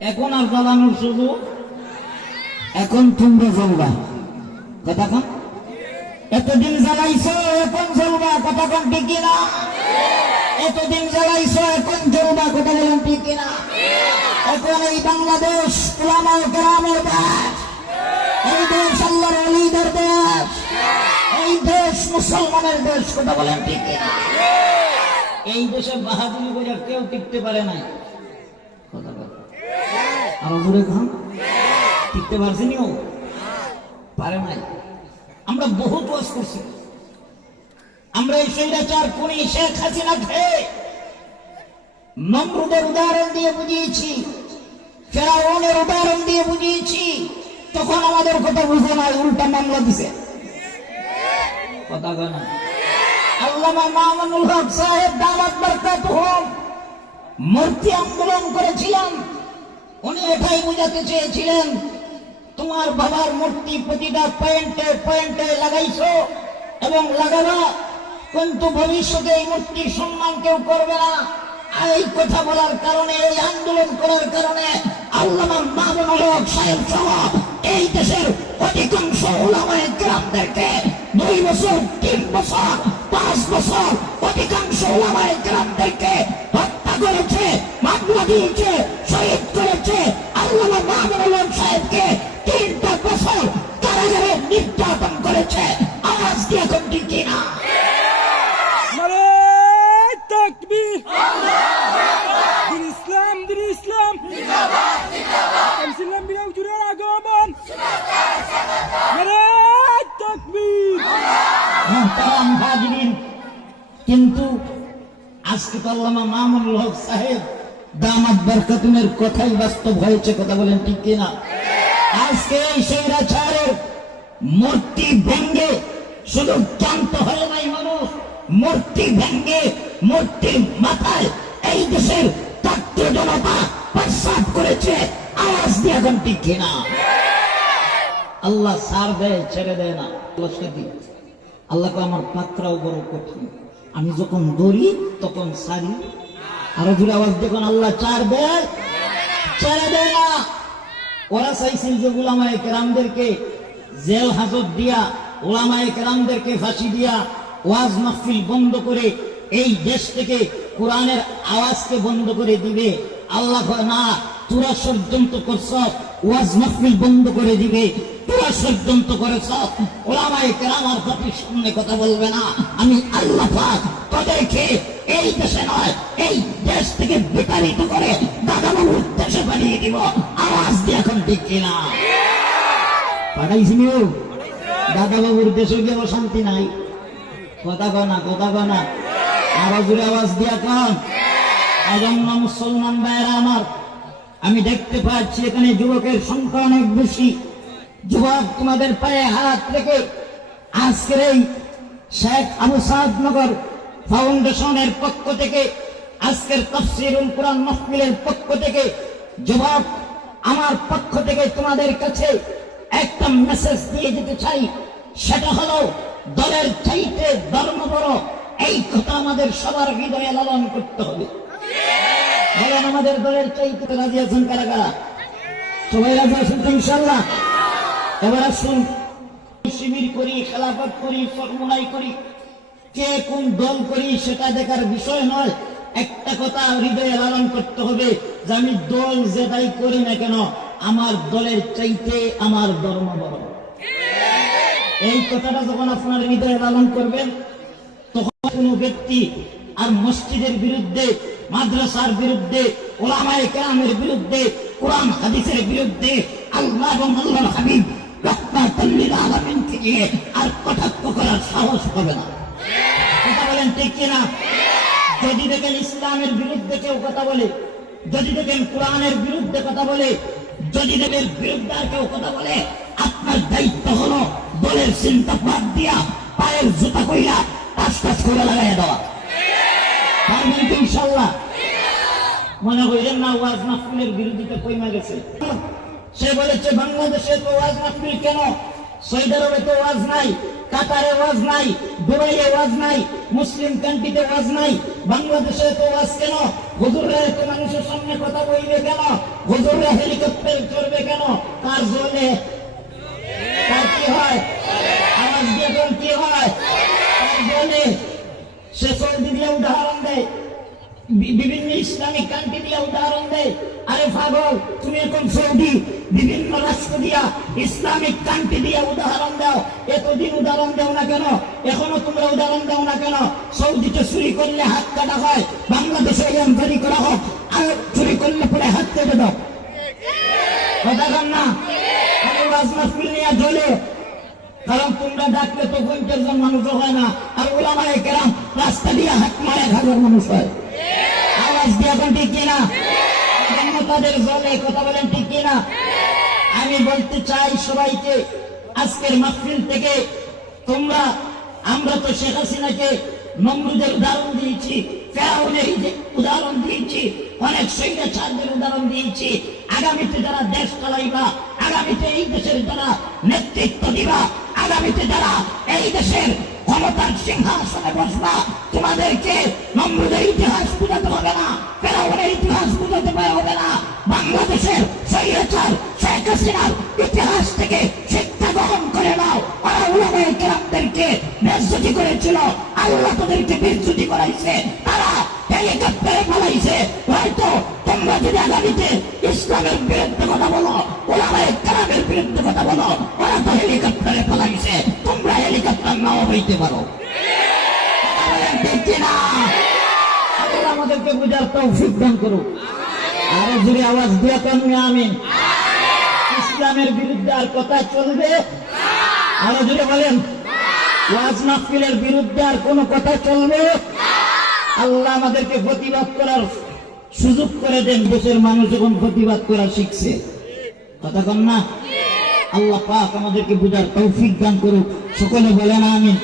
এখন আর জ্বালানোর সুযোগ, এখন তোমরা জ্বলবা। কথা কন, এতদিন জ্বালাইছো এখন জ্বলবা। কথা কন ঠিক কিনা? এতদিন জ্বালাইছো এখন জ্বলবা। কথা বলেন ঠিক কিনা? এখন এই বাংলাদেশ উলামায়ে কেরামের দেশ, এই দেশ আল্লাহর ওলিদের দেশ, এই দেশ মুসলমানের দেশ। কথা বলেন ঠিক কিনা? এই দেশে বাহাদুরি করে কেউ টিকতে পারে নাই। কথা বলেন আরো জোরে খান, টিকতে পারছেনি? ও পারে নাই। আমরা বহুত ওয়াজ করছি। আমরা এই স্বৈরাচার খুনি শেখ হাসিনাকে নমরুদের উদাহরণ দিয়ে বুঝিয়েছি, ফেরাউনের উদাহরণ দিয়ে বুঝিয়েছি। তখন আমাদের কথা বুঝে নাই, উল্টা মামলা দিছে। কথা বলে না। আল্লামা মামুনুল হক সাহেব দাওয়াত বরকাতুহুম মূর্তি আন্দোলন করেছিলেন। উনি এটাই বুঝাতে চেয়েছিলেন, তোমার বাবার মূর্তি প্রতিটা পয়েন্টে পয়েন্টে লাগাইছো এবং লাগাবা, কিন্তু ভবিষ্যতে এই মূর্তির সম্মান কেউ করবে না। এই কথা বলার কারণে, এই আন্দোলন করার কারণে আল্লামা মামুনুল হক সাহেব সহ এই দেশের অধিকাংশ উলামায়ে কেরামদেরকে 2 বছর, 3 বছর, 5 বছর অধিকাংশ উলামায়ে কেরামদেরকে হত্যা করেছে, মামলা দিয়েছে, শহীদ করেছে। আল্লামা মামুনুল হক সাহেবকে 3টা বছর কারাগারে নির্যাতন করেছে। আওয়াজ দিয়ে এখন ঠিক কিনা? কিন্তু আজকে তো আল্লামা মামুনুল হক সাহেব দামাত বরকাতুমের কথাই বাস্তব হয়েছে। কথা বলেন ঠিক কিনা? আজকে এই স্বৈরাচারের মূর্তি ভেঙ্গে শুধু জান্ত হয় নাই মানুষ, মূর্তি ভেঙ্গে মূর্তির মাথায় এই দেশের ছাত্র জনতা প্রস্রাব করেছে। আওয়াজ দিয়ে এখন ঠিক কিনা? আল্লাহ সার দেয়, ছেড়ে দেয় না। আল্লাহকে আমার পাত্রাও বড় কঠিন, আমি যখন দৌড়ি তখন সারি। আরো জোরে আওয়াজ দেখুন, আল্লাহ চার দেয়, ছেড়ে দেয় না। ওরা চাইছিল যে উলামায়ে কেরামদেরকে জেল হাজত দিয়া, উলামায়ে কেরামদেরকে ফাঁসি দিয়া ওয়াজ মাহফিল বন্ধ করে এই দেশ থেকে কোরআনের আওয়াজকে বন্ধ করে দিবে। আল্লাহ না, তোরা ষড়যন্ত্র করছ, ওয়াজ মাহফিল বন্ধ করে দিবে। তোরা ষড়যন্ত্র করেছ, উলামায়ে কেরাম আর জাতির সামনে কথা বলবে না। আমি আল্লাহ পাক তাদেরকে এই দেশে নয়, এই দেশ থেকে বিতাড়িত করে দাদাবাবুর দেশে পাঠিয়ে দিব। আওয়াজ দিয়ে এখন ঠিক কিনা? পাঠাইছি দাদাবাবুর দেশে গিয়ে শান্তি নাই। কথা কনা, কথা কনা, আরো জোরে আওয়াজ দিয়া কন। আজন্য মুসলমান ভাইয়েরা আমার, আমি দেখতে পাচ্ছি এখানে যুবকের সংখ্যা অনেক বেশি। যুবক, তোমাদের পায়ে হাত রেখে আজকের এই শেখ আবু সাদ নগর ফাউন্ডেশনের পক্ষ থেকে, আজকের তাফসীরুল কুরআন মাহফিলের পক্ষ থেকে, যুবক আমার পক্ষ থেকে তোমাদের কাছে একটা মেসেজ দিয়ে যেতে চাই। সেটা হলো, দলের চাইতে ধর্ম বড়। এই কথা আমাদের সবার হৃদয়ে লালন করতে হবে। বলেন, আমাদের দলের চাইতে রাজি আছেন কারা কারা? সবাই রাজি আছেন তো ইনশাআল্লাহ? এবার আসুন, শিবির করি, খেলাফত করি, চরমোনাই করি, কে কোন দল করি সেটা দেখার বিষয় নয়। একটা কথা হৃদয়ে লালন করতে হবে যে আমি দল যেটাই করি না কেন, আমার দলের চাইতে আমার ধর্ম বড়। এই কথাটা যখন আপনার হৃদয়ে লালন করবেন, তখন কোন ব্যক্তি আর মসজিদের বিরুদ্ধে, মাদ্রাসার বিরুদ্ধে, উলামায়ে কেরামের বিরুদ্ধে, কোরআন হাদিসের বিরুদ্ধে, আল্লাহ এবং আল্লাহর হাবিব রাহমাতুল লিল আলামিনকে নিয়ে আর কটাক্ষ করার সাহস হবে না। কথা বলেন ঠিক কিনা? যদি দেখেন ইসলামের বিরুদ্ধে কেউ কথা বলে, যদি দেখেন কোরআনের বিরুদ্ধে কথা বলে, যদি দেখেন বিরুদ্ধে আর কেউ কথা বলে, আপনার দায়িত্ব হলো দলের চিন্তা বাদ দিয়া পায়ের জুতা কইরা টাস টাস করে লাগাইয়া দেওয়া। পারবেন তো ইনশাআল্লাহ? মনে করেন না ওয়াজ মাহফিলের বিরোধিতা কইমা গেছে। সে বলেছে বাংলাদেশে তো ওয়াজ মাহফিল কেন? সৌদি আরবে তো ওয়াজ নাই, কাতারে ওয়াজ নাই, দুবাইয়ে ওয়াজ নাই, মুসলিম কান্ট্রিতে ওয়াজ নাই, বাংলাদেশে তো ওয়াজ কেন? হুজুররা এত মানুষের সামনে কথা বলবে কেন? হুজুররা হেলিকপ্টার চড়বে কেন? তার জলে তার কি হয়? আওয়াজ দিয়ে কোন কি হয়? তার জলে সে সৌদি দিয়ে উদাহরণ দেয়, বিভিন্ন ইসলামিক কান্ট্রি দিয়ে উদাহরণ দেয়। আরে পাগল, তুমি এখন সৌদি বিভিন্ন রাষ্ট্র দিয়া ইসলামিক কান্ট্রি দিয়ে উদাহরণ দাও, এতদিন উদাহরণ দাও না কেন? এখনো তোমরা উদাহরণ দাও না কেন? সৌদিতে চুরি করলে হাত কাটা হয়, বাংলাদেশে জারি করা হোক, আর চুরি করলে পরে হাত কেটে দাও। কথা কন না? আমি রাজনাথ নিয়ে জ্বলে, কারণ তোমরা ডাকলে তো 50 জন মানুষও হয় না, আর ওলামায়ে কেরাম রাস্তা দিয়ে হাত মারে 1000 মানুষ হয়। আওয়াজ দিয়ে এখন ঠিক কিনা? তাদের জলে কথা বলেন ঠিক কিনা? আমি বলতে চাই সবাইকে, আজকের মাহফিল থেকে তোমরা, আমরা তো শেখ হাসিনাকে নমরুদের উদাহরণ দিয়েছি, ফেরাউনের উদাহরণ দিয়েছি, অনেক স্বৈরাচারদের উদাহরণ দিয়েছি। আগামীতে যারা দেশ চালাইবা, আগামীতে এই দেশের যারা নেতৃত্ব দিবা, আগামীতে যারা এই দেশের ক্ষমতার সিংহাসনে বসবা, তোমাদেরকে নমরুদের ইতিহাস বুঝাতে হবে না, ফেরাউনের ইতিহাস বুঝাতে হবে না। বাংলাদেশের স্বৈরাচার শেখ হাসিনার ইতিহাস থেকে শিক্ষা গ্রহণ করে নাও। ওরা উলামায়ে কেরামদেরকে বেইজ্জতি করেছিল, আল্লাহ তাদেরকে বেইজ্জতি করাইছে, তারা হেলিকপ্টারে পালাইছে। হয়তো তোমরা যদি আগামীতে ইসলামের বিরুদ্ধে কথা বলো, উলামায়ে কেরামের বিরুদ্ধে কথা বলো, ওরা তো হেলিকপ্টারে পালাইছে, তোমরা হেলিকপ্টার নাও হইতে পারো। আল্লাহ আমাদেরকে বুঝার তৌফিক দান করুক। আরো জোরে আওয়াজ দিয়ে কমে আমিন। ইসলামের বিরুদ্ধে আর কথা চলবে? আরো জোরে বলেন। ওয়াজ মাহফিলের বিরুদ্ধে আর কোন কথা চলবে? আল্লাহ আমাদেরকে প্রতিবাদ করার সুযোগ করে দেন। দেশের মানুষ যখন প্রতিবাদ করা শিখছে, কথা কন না? আল্লাহ পাক আমাদেরকে বুঝার তৌফিক দান করুক। সকলে বলেন আমিন।